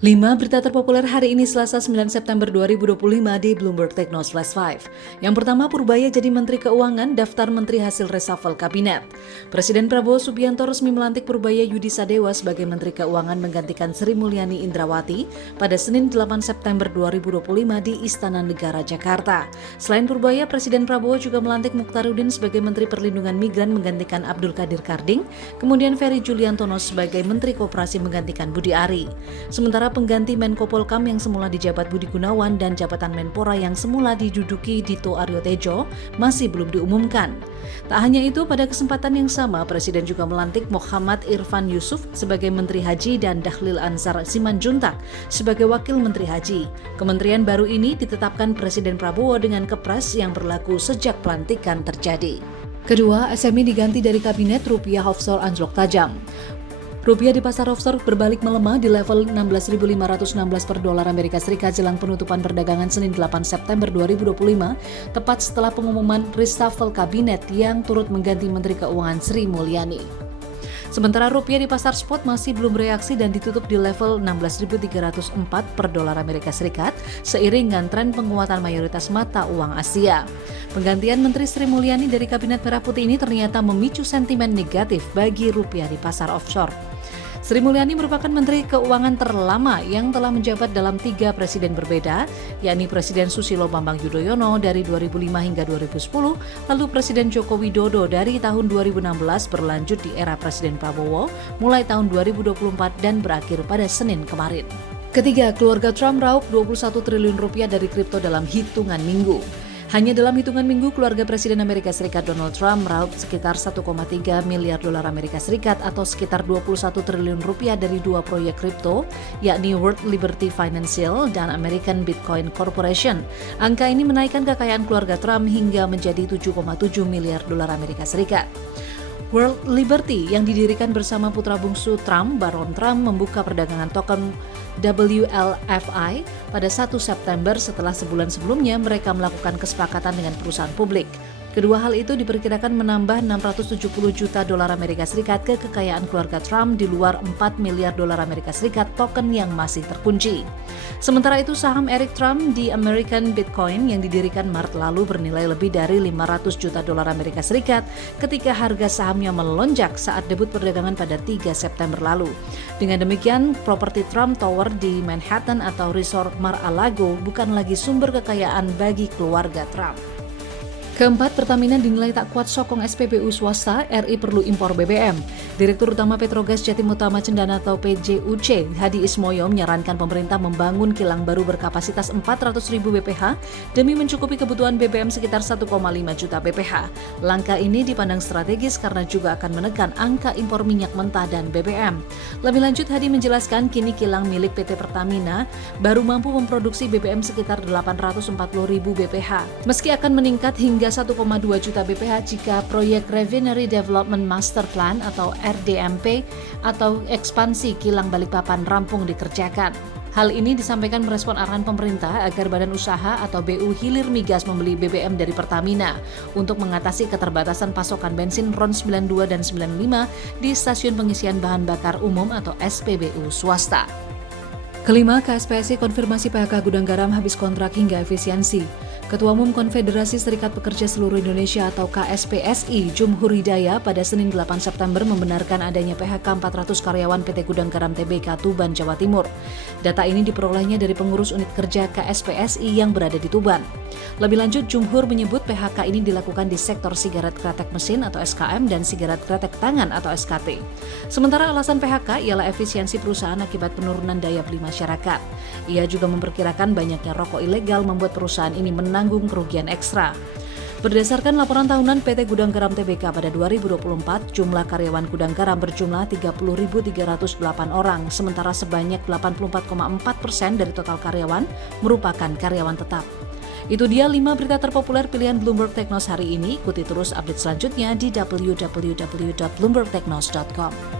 5 berita terpopuler hari ini Selasa 9 September 2025 di Bloomberg Technos Flash 5. Yang pertama, Purbaya jadi Menteri Keuangan, daftar Menteri hasil reshuffle Kabinet. Presiden Prabowo Subianto resmi melantik Purbaya Yudi Sadewa sebagai Menteri Keuangan menggantikan Sri Mulyani Indrawati pada Senin 8 September 2025 di Istana Negara, Jakarta. Selain Purbaya, Presiden Prabowo juga melantik Mukhtaruddin sebagai Menteri Perlindungan Migran menggantikan Abdul Qadir Karding, kemudian Ferry Juliantono sebagai Menteri Koperasi menggantikan Budi Ari. Sementara pengganti Menko Polhukam yang semula dijabat Budi Gunawan dan jabatan Menpora yang semula diduduki Dito Aryo Tejo masih belum diumumkan. Tak hanya itu, pada kesempatan yang sama Presiden juga melantik Muhammad Irfan Yusuf sebagai Menteri Haji dan Dahlia Ansar Simanjuntak sebagai Wakil Menteri Haji. Kementerian baru ini ditetapkan Presiden Prabowo dengan kepres yang berlaku sejak pelantikan terjadi. Kedua, SMI diganti dari kabinet, rupiah offshore anjlok tajam. Rupiah di pasar offshore berbalik melemah di level 16.516 per dolar Amerika Serikat jelang penutupan perdagangan Senin 8 September 2025, tepat setelah pengumuman reshuffle kabinet yang turut mengganti Menteri Keuangan Sri Mulyani. Sementara rupiah di pasar spot masih belum bereaksi dan ditutup di level 16.304 per dolar Amerika Serikat seiring dengan tren penguatan mayoritas mata uang Asia. Penggantian Menteri Sri Mulyani dari Kabinet Merah Putih ini ternyata memicu sentimen negatif bagi rupiah di pasar offshore. Sri Mulyani merupakan Menteri Keuangan terlama yang telah menjabat dalam 3 presiden berbeda, yakni Presiden Susilo Bambang Yudhoyono dari 2005 hingga 2010, lalu Presiden Joko Widodo dari tahun 2016 berlanjut di era Presiden Prabowo mulai tahun 2024 dan berakhir pada Senin kemarin. Ketiga, keluarga Trump raup 21 triliun rupiah dari kripto dalam hitungan minggu. Hanya dalam hitungan minggu, keluarga Presiden Amerika Serikat Donald Trump meraup sekitar 1,3 miliar dolar Amerika Serikat atau sekitar 21 triliun rupiah dari 2 proyek kripto, yakni World Liberty Financial dan American Bitcoin Corporation. Angka ini menaikkan kekayaan keluarga Trump hingga menjadi 7,7 miliar dolar Amerika Serikat. World Liberty yang didirikan bersama putra bungsu Trump, Baron Trump, membuka perdagangan token WLFI pada 1 September setelah sebulan sebelumnya mereka melakukan kesepakatan dengan perusahaan publik. Kedua hal itu diperkirakan menambah 670 juta dolar Amerika Serikat ke kekayaan keluarga Trump di luar 4 miliar dolar Amerika Serikat token yang masih terkunci. Sementara itu, saham Eric Trump di American Bitcoin yang didirikan Maret lalu bernilai lebih dari 500 juta dolar Amerika Serikat ketika harga sahamnya melonjak saat debut perdagangan pada 3 September lalu. Dengan demikian, properti Trump Tower di Manhattan atau Resort Mar-a-Lago bukan lagi sumber kekayaan bagi keluarga Trump. Keempat, Pertamina dinilai tak kuat sokong SPBU swasta, RI perlu impor BBM. Direktur Utama Petrogas Jatim Utama Cendana atau PJUC, Hadi Ismoyo menyarankan pemerintah membangun kilang baru berkapasitas 400.000 BPH demi mencukupi kebutuhan BBM sekitar 1,5 juta BPH. Langkah ini dipandang strategis karena juga akan menekan angka impor minyak mentah dan BBM. Lebih lanjut, Hadi menjelaskan kini kilang milik PT Pertamina baru mampu memproduksi BBM sekitar 840.000 BPH. Meski akan meningkat hingga 1,2 juta BPH jika proyek Refinery Development Master Plan atau RDMP atau ekspansi kilang Balikpapan rampung dikerjakan. Hal ini disampaikan merespon arahan pemerintah agar badan usaha atau BU hilir migas membeli BBM dari Pertamina untuk mengatasi keterbatasan pasokan bensin RON 92 dan 95 di stasiun pengisian bahan bakar umum atau SPBU swasta. Kelima, KSPSI konfirmasi PHK Gudang Garam habis kontrak hingga efisiensi. Ketua Umum Konfederasi Serikat Pekerja Seluruh Indonesia atau KSPSI, Jumhur Hidayah pada Senin 8 September membenarkan adanya PHK 400 karyawan PT Gudang Garam Tbk Tuban, Jawa Timur. Data ini diperolehnya dari pengurus unit kerja KSPSI yang berada di Tuban. Lebih lanjut, Jumhur menyebut PHK ini dilakukan di sektor sigaret kretek mesin atau SKM dan sigaret kretek tangan atau SKT. Sementara alasan PHK ialah efisiensi perusahaan akibat penurunan daya beli masyarakat. Ia juga memperkirakan banyaknya rokok ilegal membuat perusahaan ini menanggung kerugian ekstra. Berdasarkan laporan tahunan PT Gudang Garam Tbk pada 2024, jumlah karyawan Gudang Garam berjumlah 30.308 orang, sementara sebanyak 84,4% dari total karyawan merupakan karyawan tetap. Itu dia 5 berita terpopuler pilihan Bloomberg Technos hari ini. Ikuti terus update selanjutnya di www.bloombergtechnos.com.